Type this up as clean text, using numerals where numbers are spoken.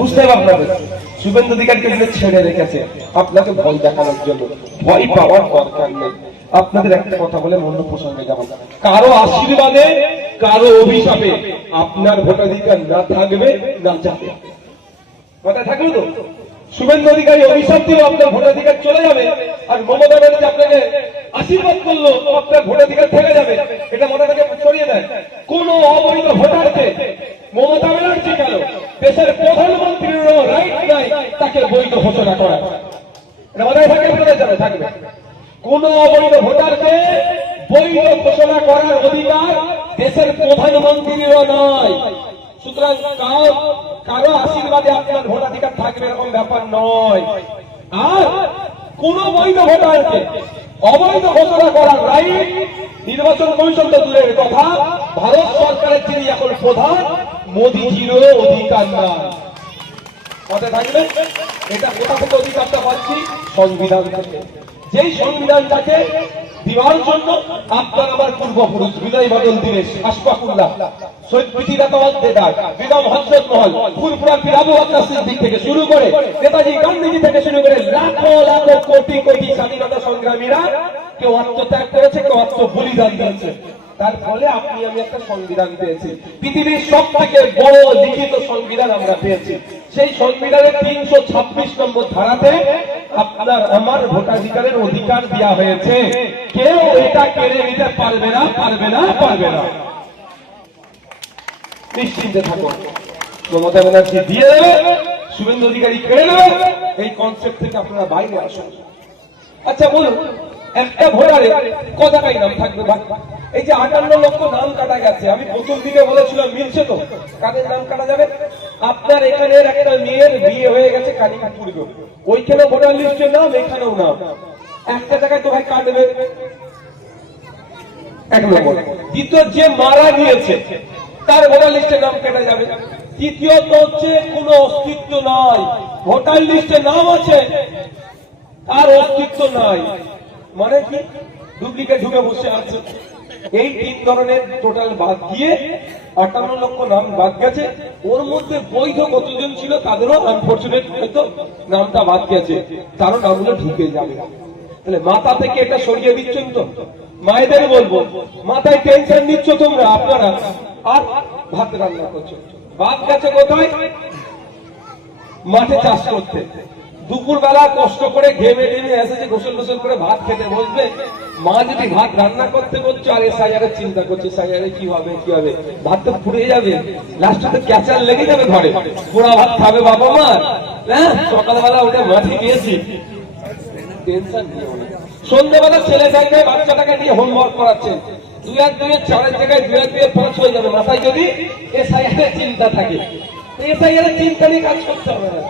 বুঝতে হবে আপনাদের শুভেন্দু অধিকারীকে ছেড়ে রেখেছে আপনাকে ভয় দেখানোর জন্য। ভয় পাওয়ার দরকার নেই। আপনাদের একটা কথা বলে অন্য প্রসঙ্গে যাব। কারো আশীর্বাদে কারো অভিশাপে আপনার ভোটাধিকার না থাকবে না যাবে। কথা থাকলো তো? শুভেন্দু অধিকারী অভিশাপ দিল আপনার ভোটাধিকার চলে যাবে, আর মমতা ব্যানার্জি আপনাকে আশীর্বাদ করলো আপনার ভোটাধিকার থেকে যাবে। এটা মনে থেকে সরিয়ে দেয়। কোন অবৈধ ভোটারকে মমতা ব্যানার্জি কেন দেশের প্রধানমন্ত্রীরও রাইট নাই তাকে বৈধ ঘোষণা করা। এটা মাথায় থাকবে। কোন অবৈধ ভোটারকে বৈধ ঘোষণা করার অধিকার দেশের প্রধানমন্ত্রীরও নয়। সুতরাং কারো আশীর্বাদে আপনার ভোটাধিকার থাকবে এরকম ব্যাপার নয়। আর কোন বৈধ ভোটারকে অবৈধ ঘোষণা করার রাইট নির্বাচন কমিশন তো দূরের কথা, ভারত সরকারের যিনি এখন প্রধান মোদীজিরও অধিকার নাই। মাথায় থাকবে। এটা কোথা থেকে অধিকারটা পাচ্ছি? সংবিধান থেকে। যেই সংবিধানটাকে দেওয়ার জন্য আপনার আমার পূর্বপুরুষ বিনয় বাদল দীনেশ, আশফাকুল্লাহ, শহীদ পৃথিবীদাতা দেদার, বেগম হযরত মহল, ফুরফুরা পীর আবু বকর সিদ্দিক থেকে শুরু করে নেতাজি গান্ধীজি থেকে শুরু করে লাখো লাখো কোটি কোটি স্বাধীনতা সংগ্রামীরা কেউ আত্মত্যাগ করেছে, কেউ আত্ম বলিদান দিয়েছে। তার ফলে আপনি আমি একটা সংবিধান পেয়েছি। পৃথিবীর সব থেকে বড় লিখিত সংবিধান আমরা পেয়েছি। সেই সংবিধানের 326 নম্বর ধারাতে আপনার আমার ভোটাধিকারের অধিকার দেওয়া হয়েছে। কেউ এটা কেড়ে নিতে পারবে না, পারবে না, পারবে না। নিশ্চিন্তে থাকুন। মমতা ব্যানার্জি দিয়ে দেবে, শুভেন্দু অধিকারী কেড়ে নেবে, এই কনসেপ্ট থেকে আপনারা বাইরে আসুন। আচ্ছা বলুন, একটা ভোটারে ক জায়গায় নাম থাকবে? এই যে 58 লক্ষ নাম কাটা গেছে, আমি প্রথম দিকে বলেছিলাম মিলছে তো, কাদের নাম কাটা যাবে? আপনার এখানের একটা মেয়ের বিয়ে হয়ে গেছে কালিকাপুরে, ওইখানে ভোটার লিস্টের নাম, এখানেও নাম, একটা জায়গায় তো ভাই কাটবে। এক নম্বর। দ্বিতীয়, যে মারা গিয়েছে তার ভোটার লিস্টের নাম কেটে যাবে। তৃতীয়ত হচ্ছে কোনো অস্তিত্ব নাই, ভোটার লিস্টে নাম আছে তার অস্তিত্ব নাই, মানে কি ডুপ্লিকেট ঢুকে বসে আছে। এই 3 ধরনের টোটাল বাদ দিয়ে 58 লক্ষ নাম বাদ গেছে। ওর মধ্যে বৈধ কতজন ছিল তাদেরও আনফরচুনেট হয়তো নামটা বাদ গেছে, তারও নামগুলো ঢুকে যাবে। তাহলে মাথা থেকে এটা সরিয়ে দিচ্ছেন তো? মায়েদের বলবো, মাথায় টেনশন নিচ্ছ তোমরা, আপনারা আর ভাত রান্না করছো। বাদ গেছে কোথায়? মাঠে চাষ করতে। দুপুর বেলা কষ্ট করে ঘেমে টেমে এসেছে, গোসল গোসল করে ভাত খেতে বসবে। মা যদি ভাত রান্না করতে করছো আর এসআইআরের চিন্তা করছে, এসআইআরে কি হবে কি হবে, ভাত তো পুড়ে যাবে, লাস্টে তো ক্যাচার লেগে যাবে ঘরে, পোড়া ভাত খাবে বাবা মা। হ্যাঁ, সকালবেলা ওটা মাঠে গিয়েছি, টেনশন নিও না। সন্ধ্যাবেলা ছেলে জায়গায় বাচ্চাটাকে নিয়ে হোমওয়ার্ক করাচ্ছেন, 2 আর 2 4 জায়গায় 2 আর 2 5 হয়ে যাবে। মাথায় যদি এসআইআরের চিন্তা থাকে, এসআইআরের চিন্তা নিয়ে কাজ করতে হবে না।